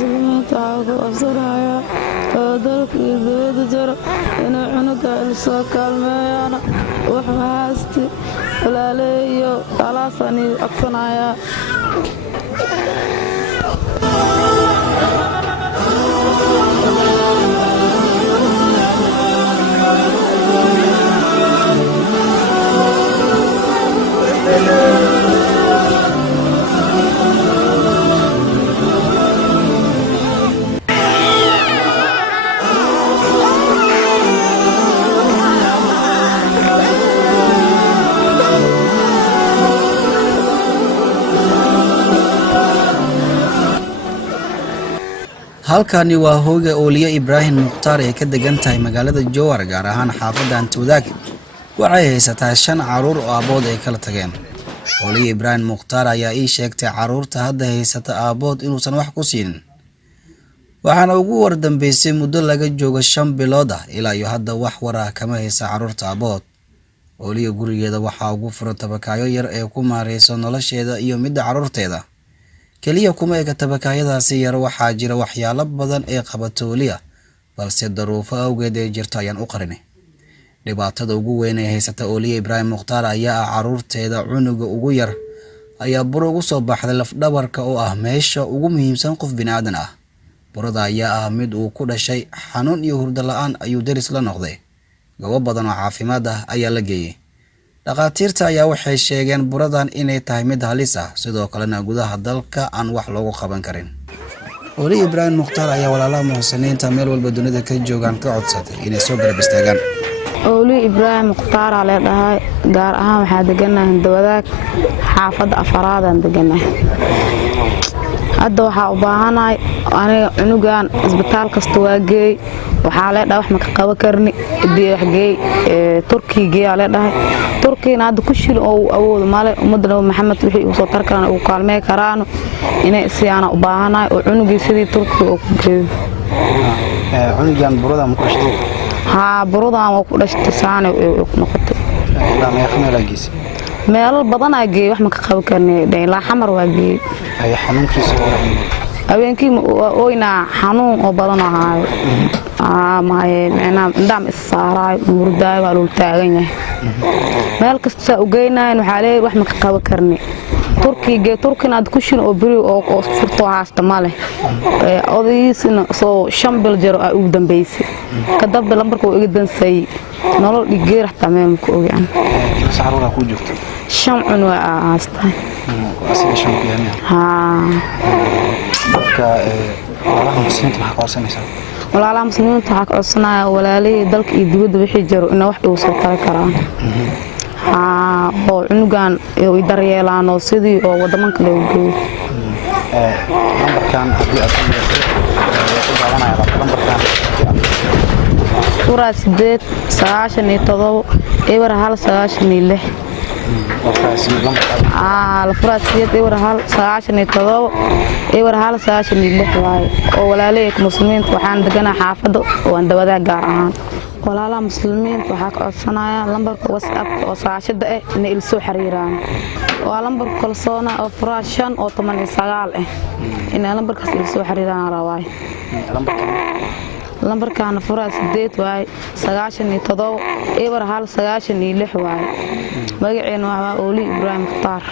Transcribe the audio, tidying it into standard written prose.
muslimiinta waxaa ku absanayaa oo dalka iyo dibadda jiro inay cunuga soo kaalmeeyaana wax mahaysti walaaleeyo alaasaan ii codsanayaa. halkani waa hooga Ooliye Ibraahim Mukhtaar ee ka degan tahay magaalada Jowhar gaar ahaan xaafadda Antoodaag. waxay haysataa 5 caruur oo aabood ay kala tageen. Ooliye Ibraahim Mukhtaar ayaa ii sheegtay caruurta hadda haysata aabood inuusan wax ku siinin. waxaana ugu wardambeysay muddo laga joogo 5 bilood ilaa iyo hadda wax war kama haysa caruurta aabood. Ooliye gurigeeda waxa ugu furan tabakaayo yar ee ku maareyso nolosheeda iyo midda caruurteeda. kaliya kuma eka tabakaayadaasi yar waxaa jira waxyaalo badan ee qabato Ooliye, balse daruufo awgeed ee jirta ayaan u qarinay. dhibaatada ugu weyn ee haysata Ooliye Ibraahim Mukhtaar ayaa caruurteeda cunuga ugu yar ayaa buro ugu soo baxday laf dhabarka oo ah meesha ugu muhiimsan qof binaadan ah. burada ayaa ah mid uu ku dhashay xanuun iyo hurdo la'aan ayuu daris la noqday. goobo badan oo caafimaad ah ayaa la geeyay. dhaqaatiirta ayaa waxay sheegeen buradan inay tahay mid halis ah, sidoo kalena gudaha dalka aan wax loogu qaban karin. Ooliye Ibraahim Mukhtaar ayaa walaalaha muxsiniinta meel walba dunida ka joogaan ka codsaday inay soo garab istaagaan. Ooliye Ibraahim Mukhtaar ayaa dhahay gaar ahaan waxa deganahay Antoodaag xaafadda afaraad aan deganahay. hadda waxa u baahanahay aniga cunugan isbitaal kasta waa geey waxa la dhahay wax ma ka qaban karni biyo wax geey Turkiga la dhahay Turkiina hadda ku shil oo awood male ummadna Maxamed wixii uu soo tarkan uu kaalmey karaan inay siyaana u baahanahay oo cunugii sidii Turkiga uu ku geeyo. cunugan burada ma ku dhashay? buradan waa ku dhashay saane ku noqotay. ilaa meeqa meel agees? meel badan ay geey wax ma ka qaban karni ilaa xamar waa geey. ay xanuunkiisa habeenkii ooyna xanuun oo badan ahaa. macnaa ndam isaaray murdaay waa loo taagan yahay. meel kasta u geynaan waxa leeyahay wax ma ka qaban karni. Turkiina aad ku shin oo bari oo furto haasta male. odaysina soo 5 bil jiro ay ugu dambeysay. ka dab lambarka uu iga dansay nolol dhigeer xataa meel ku ogaan. saxarada ku joogto 5 cun waa haasta. asiga 5 ku yahay. marka walaalaha muslimiinta waxa qoonsanaysa. walaalaha muslimiinta waxa qoonsanaya walaalihii dalka iyo dibadda wixii jiro in wax uu soo tari karaan. oo cunugan ay daryeelaan oo sidii oo wadaman kale u geeyo. lambarkan hadii aad ku daawanayso lambarkan furaad 897 eber hal 96 la furaad 8 eber hal 97 eber hal 96 waaye oo walaalihii muslimiinta waxaan deganaa xaafadda oo Antoodaag gaar ahaan. walaalaha muslimiinta waxa ka codsanaya lambarka WhatsApp oo saashada in ay soo xiriiraan. waa lambar kalsoona oo furaad 5 oo 89 in lambarkaas ay soo xiriiraan rawaay. lambarkan furaad 8 waay 97 eber hal 96 waay. magaceena waa Ooliye Ibraahim Mukhtaar.